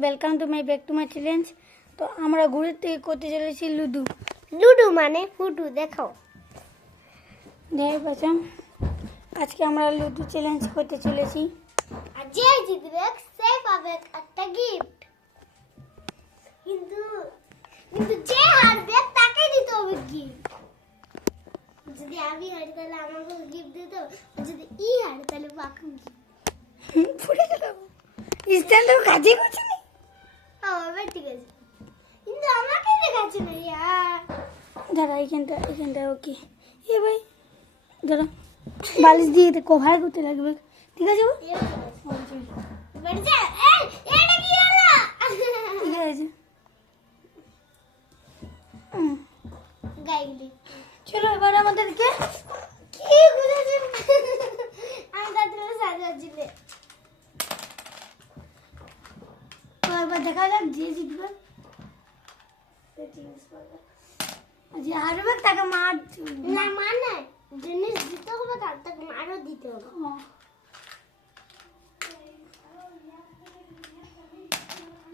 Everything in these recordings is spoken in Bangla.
Welcome to my back to my challenge. তো আমরা ঘুরতে করতে চলেছি লুডো। লুডো মানে ফুটু দেখো দেখতে পাচ্ছেন আজকে আমরা লুডো চ্যালেঞ্জ করতে চলেছি। আর যে জিতবে সে পাবে একটা গিফট, কিন্তু যে হারবে তাকে দিতে হবে গিফট। যদি আমি হারি তাহলে আমাকে গিফট দিতে হবে, যদি ই হারে তাহলে বাকি গিফট। পড়ে গেল স্ট্যান্ড কাজে করছে না। হবে ঠিক আছে, কিন্তু আমাকে দেখাচ্ছে না यार। দাঁড়া এখানটা ওকে। এ ভাই দাঁড়া বালিশ দিয়ে কভার করতে লাগবে, ঠিক আছে? বেড়ে যা। এই এটা কি হলো? ঠিক আছে গাইলি চলো এবার আমাদেরকে কি বুঝেছেন? আমি তাদের সাজাচ্ছি রে। তো এবার দেখা যাক যে জিতবে যে হারবে তাকে মার না মানে জিনিস দিতে হবে, তাকে মারও দিতে হবে।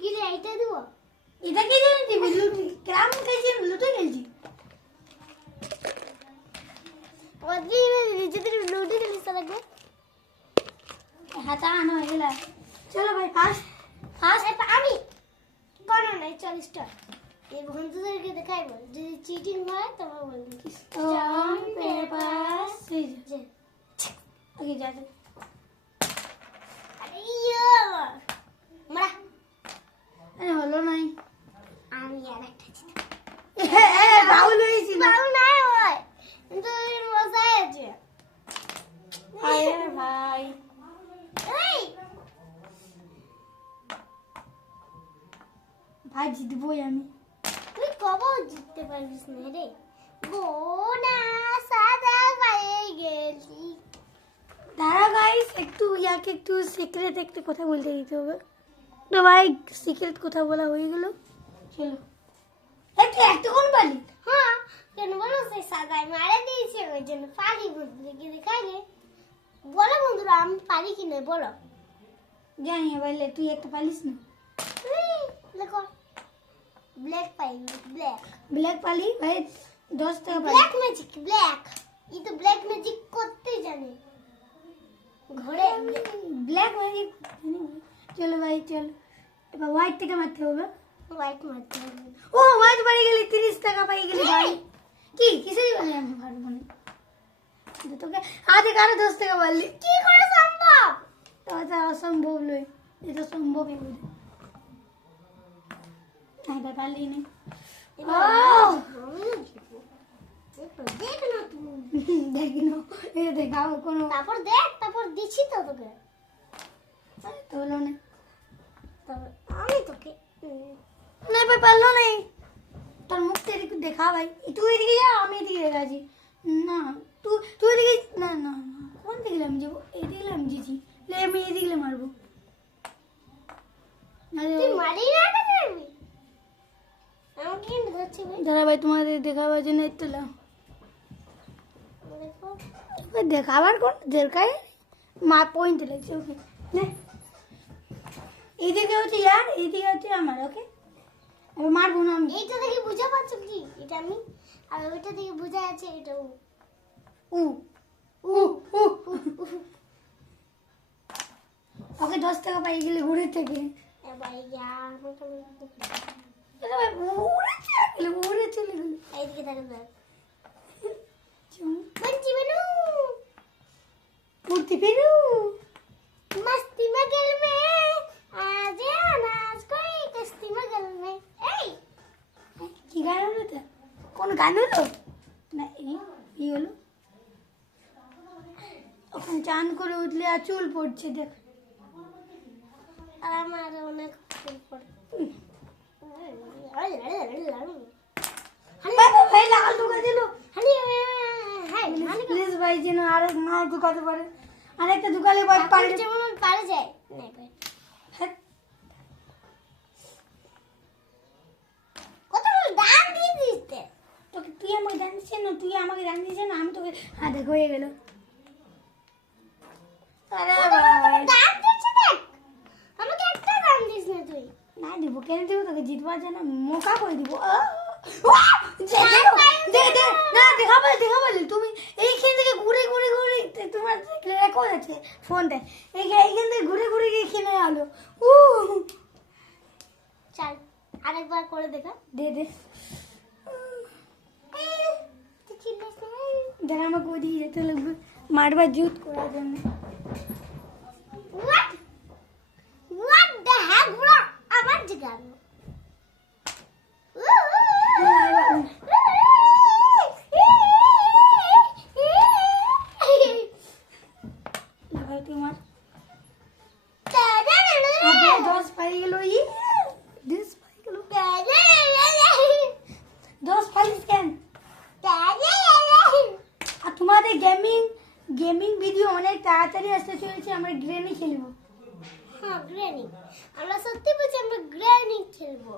কি রে এইটা দিব? এটা কি জানি দিবি লুটি কেমন খেলছি লুটে খেলছি। ওদি নিজেদের লুডো খেলতে লাগবে। হাতা আনো এগুলা। চলো ভাই ফার্স্ট আমি কোন নাই 40টা এই বন্ধুদেরকে দেখাইব, যদি চিটিং হয় তবে বলবো স্টোন পেপার সিজার। ওকে যা যা। আরে ইয়া মারা আরে হলো নাই। আমি আর একটা চিঠি বাউল হয়েছিল। বাবু নাই হয়, কিন্তু এর মজা আছে। আরে ভাই এই ভাই জিতবই আমি। তুই কবে জিততে পারবিস না রে? বোনা সাদা পায়ে গেলি। দাঁড়া গাইস একটু ইয়াকে একটু সিক্রেট একটা কথা বলতে দিতে হবে। তো ভাই সিক্রেট কথা বলা হয়ে গেল, চলো একটু একটু কোন পালি। হ্যাঁ কেন বলো, সেই সাদায় মারা দিয়েছে ওই জন্য পারি বন্ধুদেরকে দেখাইলে। বলো বন্ধুরা আমি পারি কি না বলো। জানি বললে তুই একটা পালিস না। দেখো ব্ল্যাক পাই, ব্ল্যাক ব্ল্যাক পালি ভাই 10 টাকা পালি। ব্ল্যাক ম্যাজিক, ব্ল্যাক ই তো ব্ল্যাক ম্যাজিক করতে জানে ঘরে। Black magic. চলো ভাই চল এবার হোয়াইট থেকে মারতে হবে। হোয়াইট মারতে হবে। ও হোয়াইট পাই গেলি 30 টাকা পাই গেলি ভাই। কি কিসের বলি আমি পারবো না কিন্তু তোকে আজ কারো 10 টাকা পারলি কি করে সম্ভব? তো এটা অসম্ভব নয়, এটা সম্ভবই বলে না ভাই পারলি না। দেখ না তুমি, দেখি না এটা দেখাও কোনো তারপর দেখ, তারপর দিচ্ছি তো তোকে। তো হলো না। তারপর আমি তোকে না ভাই পারলো না। তোর মুখটা একটু দেখা ভাই। তুই এদিকে যা আমি এদিকে দেখাচ্ছি। না তুই এদিকে না না না কোন দিকে আমি যাবো? এদিকে আমি যেছি আমি এদিকে মারবো। তুই মারি না না আমি আমাকে কিন্তু ধরছি ভাই। দাদা ভাই তোমাদের দেখাবার জন্য একটু লাও। দেখো দেখাবার কোন দরকার মা পয়েন্ট লাগছে। ওকে নে এইদিকে হচ্ছে ইয়ার, এইদিকে হচ্ছে আমার। ওকে আমি মারবো না আমি। এইটা দেখে বুঝা পাচ্ছ কি এটা আমি, আর ওইটা দেখে বুঝা যাচ্ছে এটা ও। উ উ উ ওকে 10 টাকা পাই গেলে ঘুরে থেকে। এবার ইয়া আমাকে দাদা ভাই উড়ে চলে গেল। এইদিকে দেখো দেখ চুম बंची बनू উড়তে পেরু मस्ती मगल में आज अनाज कोई कश्ती मगल में। এই কি গান হলো? তো কোন গান হলো না এই হলো ওখানে চান করে উঠলে আর চুল পড়ছে দেখ। আর আমার অনেক ফুল পড়ে। ভাই লাল ঢুকা দিল। হানি হাই হানি প্লিজ ভাই যেন আরেক না ঢুকাতে পারে, আরেকটা ঢুকালে বাদ পারে। যেমন পারে যায় নাই পারে। হ্যাঁ কত দাম দিয়ে দিতে। তোকে তুই আমাকে দান দিচ্ছিস না, তুই আমাকে দান দিচ্ছিস না, আমি তোকে হ্যাঁ দেখ হয়ে গেল। আরে ভাই দাম দিচ্ছে দেখ, আমাকে একটা দাম দিস না তুই। কেন দিব তোকে জিতবার জন্য মোকা করে দিব না দেখাবো তুমি এইখান থেকে ঘুরে ঘুরে ঘুরে তোমার রেকর্ড আছে ফোনটা এইখান থেকে ঘুরে ঘুরে গিয়ে কিনে আলো চল আরেকবার করে দেখা দে দেখা আমাকে ওদিকে যেতে লাগবে মারবার জুত করার জন্য What the heck, bro? আবার জিগানো ভাই তোমার দাদা 10 পাই গেল 10 পাই গেল 10 পাই কেন আর তোমাদের গেমিং ভিডিও অনেক তাড়াতাড়ি আসতে চলেছে আমরা গ্রেনি খেলবো হ্যাঁ গ্রেনি আমরা সত্যি বলছি আমরা গ্রেনি খেলবো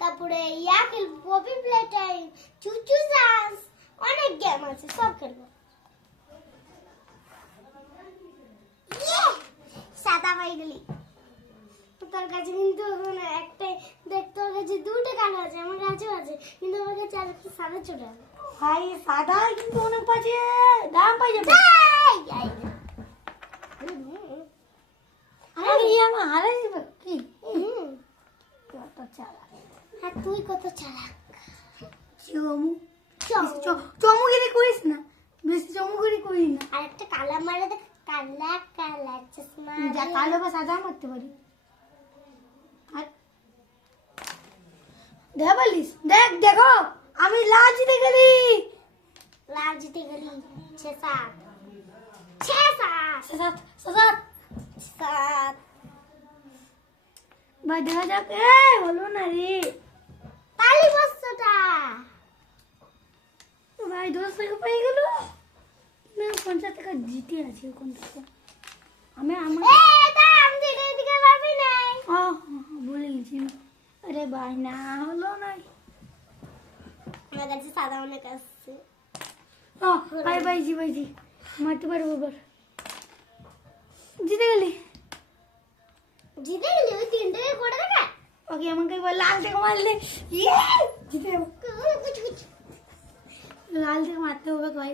তারপরে ইয়া খেলবো পপি প্লে টাইম চুচু ডান্স অনেক গেম আছে সব খেলবো সাদা পাই গেলি তোর কাছে কিন্তু ওখানে একটাই দেখ তোর কাছে দুটো কালো আছে আমার কাছেও আছে কিন্তু আমার কাছে আর একটা সাদা চলে আসে ভাই সাদা কিন্তু অনেক পাচ্ছে দাম পাই যাবে আরে আমার হারাই যাবে কি কত চালা আর তুই কত চালাক চমুগিরি করিস না বেশি চমুগিরি করি না আর একটা কালা মারা দেখ কালা কালা চশমা যা কালো বা সাদা মারতে পারি আর দেখালিস দেখো আমি লাল জিতে গেলি লাল জিতে গেলি 6-7 ভাই দেখা যাক হলো না রে তালি বসটা ভাই 10 টাকা পেয়ে গেল না 50 টাকা জিতে আছে কোনটা আমি আমার দাম দিকে দিকে পাবি নাই ভুলে গেছি আরে ভাই না হলো না আমার কাছে সাদা অনেক আসছে ভাইজি মারতে পারবো এবার জিতে গেলি ওই তিনটে করে দেখা ওকে আমাকে এবার লাল থেকে মারলে জিতে যাবো লাল থেকে মারতে হবে ভাই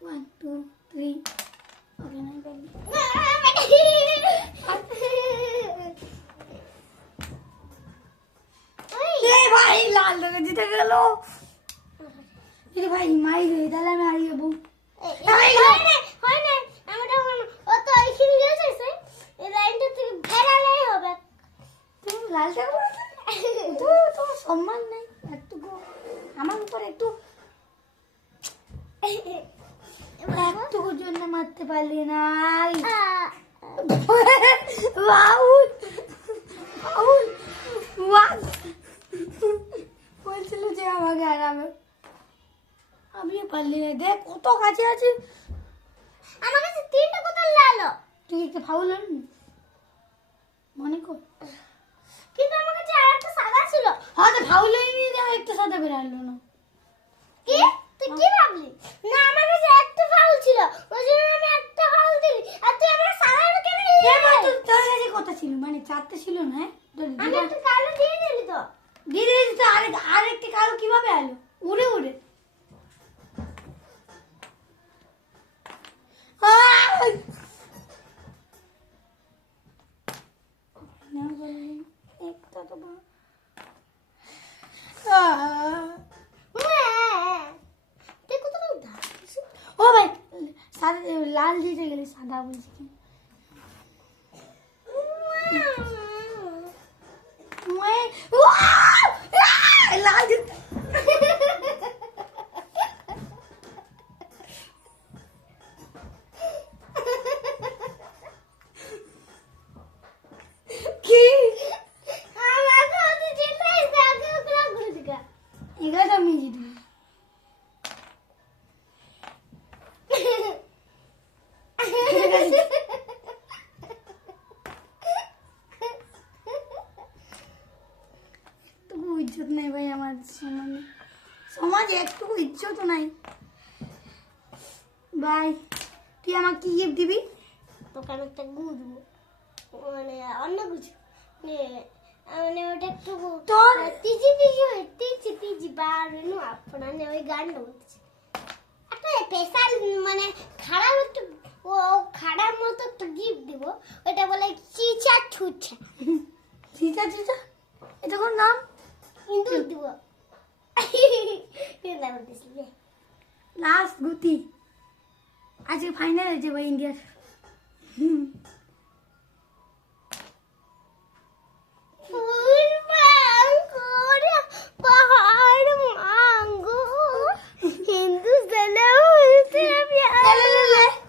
1 2 3 ওকে নাই পারলি ভাই লাল থেকে জিতে গেল ভাই মাই গই তাহলে আমি হারিয়ে যাবো হয় না আমি তো ও তো এইখানে গেছে এই লাইনটা থেকে ফেরালেই হবে তুমি লাল থেকে তোমার সম্মান নেই একটুকু আমার উপর একটুকুর জন্য মারতে পারলি না বলছিল যে আমাকে হারাবে আমিও পারলি না দেখ কত কাছে আছে আমার কাছে তিনটা বোতল লালো তুই একটা ফাউল হলি মনে কর কিন্তু আমার কাছে আরেকটা সাদা ছিল হয়তো ফাউল হয়নি দেখ একটা সাদা বেরালো না কি তুই কি ভাবলি না আমার কাছে একটা ফাউল ছিল ওই জন্য আমি একটা ফাউল দিলি আর তুই আমার সাদাটা কেন দিলি তোর কাছে কত ছিল মানে 4টে ছিল না আমি একটা কালো দিয়ে দিলি তো দিয়ে দিয়েছি তো আরেকটি কালো কিভাবে আলো উড়ে উড়ে একটা তো তুই কোথাও দাঁড়িয়েছিস ও ভাই সাদা লাল দিতে গেলে সাদা বলছি কি লাল দিতে কি আমার তো জিতাই আগে ওগুলো ঘুরে দিগা এগুলো আমি জিতবো একটুকু ইজ্জত নাই ভাই আমার সমাজে একটুকু ইজ্জত নাই ভাই তুই আমাকে কি গিফট দিবি দোকানে একটা গু দেবো মানে অন্য কিছু মানে ওটা একটু তোর তিজি বারনু আপনার ওই গানটা বলছে একটা স্পেশাল মানে খারাপ একটু ও খারাপ মতো একটা গিফট দিব ওটা বলে চিচা ছুচা চিচা চিচা এটা কোন নাম ইন্দুর দিব কেন বলতেছিস লাস্ট গুতি আজকে ফাইনাল হয়েছে ভাই ইন্ডিয়ার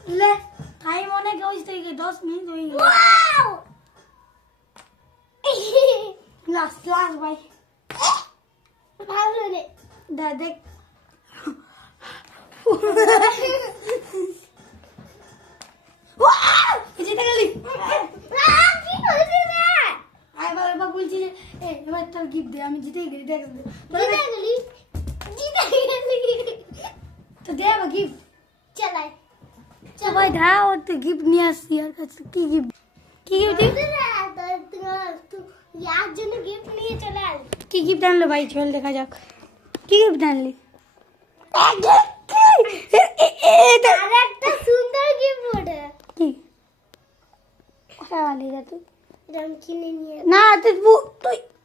ले टाइम होने के उस तरीके 10 मिनट हो गए लास्ट लास्ट भाई दे देख जीते गली আই বাবা বলছি যে এবার তোর গিফট দে আমি জিতেই গেলি দেখ তো দে আমার গিফট চালাই তো ভাই দাঁড়া ওর তো গিফট নিয়ে আসছি আর কাছে কি গিফট ইয়ার জন্য গিফট নিয়ে চলে আস কি গিফট আনলো ভাই চল দেখা যাক কি গিফট আনলি আর একটা সুন্দর গিফট ওটা কি কোথায় পালি রে তুই এটা আমি কিনে নিয়ে না তুই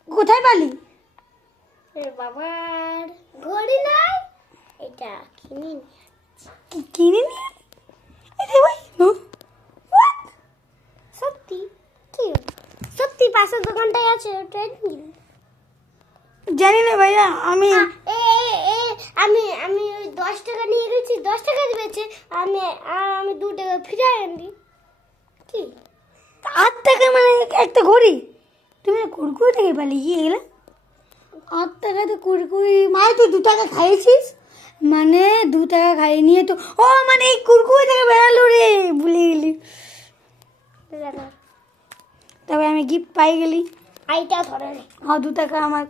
কোথায় পালি বাবার ঘড়ি নাই এটা কিনে নিয়ে কিনে নিয়ে আরে ভাই নো সত্যি কি সত্যি পাশের দোকানটাই আছে ট্রেন জানি না ভাইয়া আমি আমি আমি ওই 10 টাকা নিয়ে গেছি 10 টাকা দিয়েছে আমি 2 টাকা ফিরে আনলি কি 8 টাকা মানে একটা ঘড়ি তুমি কুরকুরি থেকে পালি কি এগুলা 8 টাকা তো কুরকুরি মাই তুই 2 টাকা খাইছিস মানে 2 টাকা খাই নিয়ে তো ও মানে এই কুরকুরি থেকে বেরালো রে ভুলে গেলি তবে আমি গিফট পাই গেলি আইটা ধরে রে 2 টাকা আমার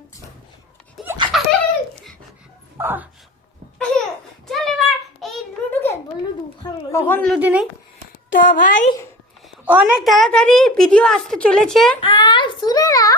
চলে মা এই লুডু খেলবো লুডু কখন লুডু নেই তো ভাই অনেক তাড়াতাড়ি ভিডিও আসতে চলেছে আর শুনে নাও